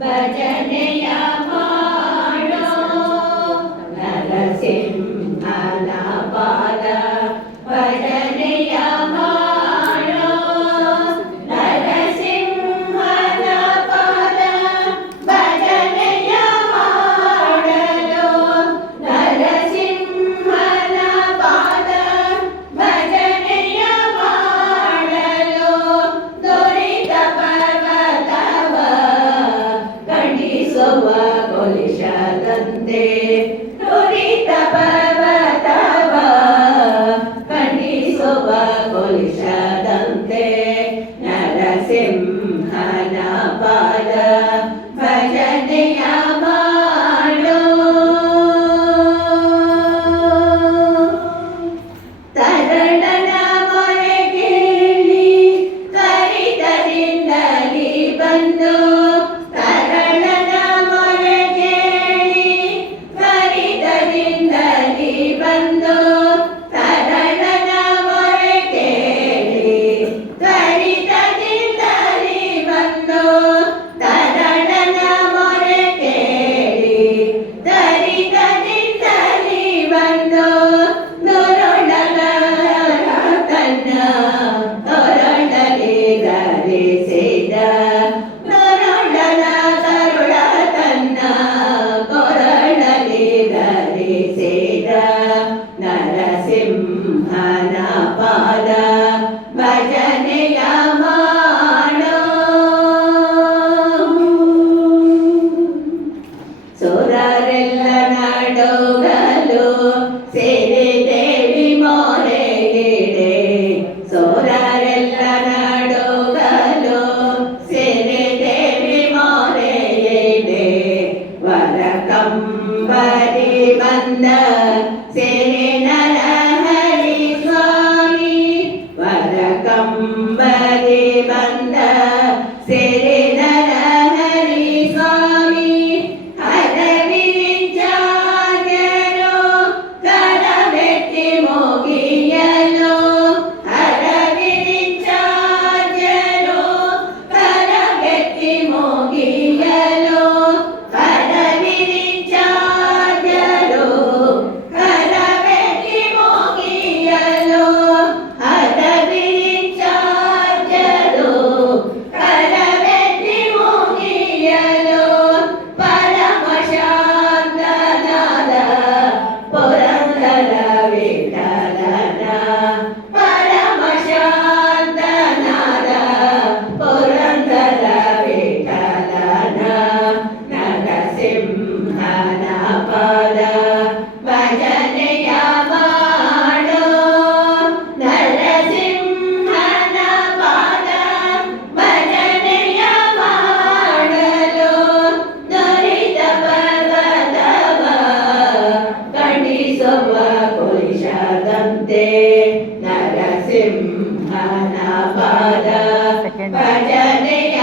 ಭಜನೆಯ ಮಾಡೋ ನರಸಿಂಹನ ಪಾದ ಭಜನೆಯ ಮಾಡೋ ನರಸಿಂಹನ ಪಾದ ಭಜನೆಯ ಮಾಡಲು ನರಸಿಂಹನ ಪಾದ ಭಜನೆಯ ಮಾಡಲು ದುರಿತ ಪರ್ವತವ ಖಂಡಿಸುವ ಕೊಲಿಶದಂತೆ ನುರಿತ ಪರ್ವತವ ಖಂಡಿಸುವ ಕೊಲಿಶದಂತೆ ನರಸಿಂಹನ ಪಾದ ಭಜನೆಯ ಮಾಡೋ ತರಳನ ಮೊರೆ ಕೇಳಿ ಕರಿತರಿಂದಲಿ ಬಂದು ತರಳನ ಮೊರೆ ಕೇಳಿ ಕರಿತರಿಂದಲಿ ಬಂದು ತರಳನ ಮೊರೆ ಕೇಳಿ ಕರಿತರಿಂದಲಿ ಬಂದು ತರಳನ ಮೊರೆ ಕೇಳಿ ಕರಿತರಿಂದಲಿ ಬಂದು ನುರುಳಲ ತನ್ನ ಕೊರಳಲಿ ಧರಿಸಿದ ನುರುಳಲ ಕರುಳ ತನ್ನ ಕೊರಳಲಿ ಧರಿಸಿದ ನರಸಿಂಹನ ಪಾದ ಭಜನೆಯ ಮಾಡೋ ಸುರರೆಲ್ಲ ನಡುಗಲು ಸೇರಿ ದೇವಿ ಮೊರೆಗಿಡೆ ಸುರರೆಲ್ಲ ನಡುಗಲು ಸೇರಿ ದೇವಿ ಮೊರೆಗಿಡೆ ವರ ಕಂಬರಿ ಬಂದ ಸೇರಿ ನರಹರಿ ಸ್ವಾಮಿ ವರ ಕಂಬರಿ ಬಂದ ಸೇರಿ ನರಹರಿ ಸ್ವಾಮಿ ಹರವಿರಿಂಚಾರ್ಯರು ಕರವೆತ್ತಿ ಮುಗಿಯಲು ಹರವಿರಿಂಚಾರ್ಯರು ಕರವೆತ್ತಿ ಮುಗಿಯಲು ಹರವಿರಿಂಚಾರ್ಯರು ಕರವೆತ್ತಿ ಮುಗಿಯಲು ಹರವಿರಿಂಚಾರ್ಯರು ಕರವೆತ್ತಿ ಮುಗಿಯಲು ಪರಮ ಶಾಂತನಾದ ಪುರಂದರ ವಿಠಲನ ಪರಮ ಶಾಂತನಾದ ಪುರಂದರ ವಿಠಲನ ನರಸಿಂಹನ ಪಾದ ಭಜನೆಯ ಮಾಡೋ ನರಸಿಂಹನ ಪಾದ ಭಜನೆಯ ಮಾಡಲು ನುರಿತ ಪರ್ವತವ ಖಂಡಿಸುವ ಕೊಲಿಶದಂತೆ ನರಸಿಂಹನ ಪಾದ ಭಜನೆಯ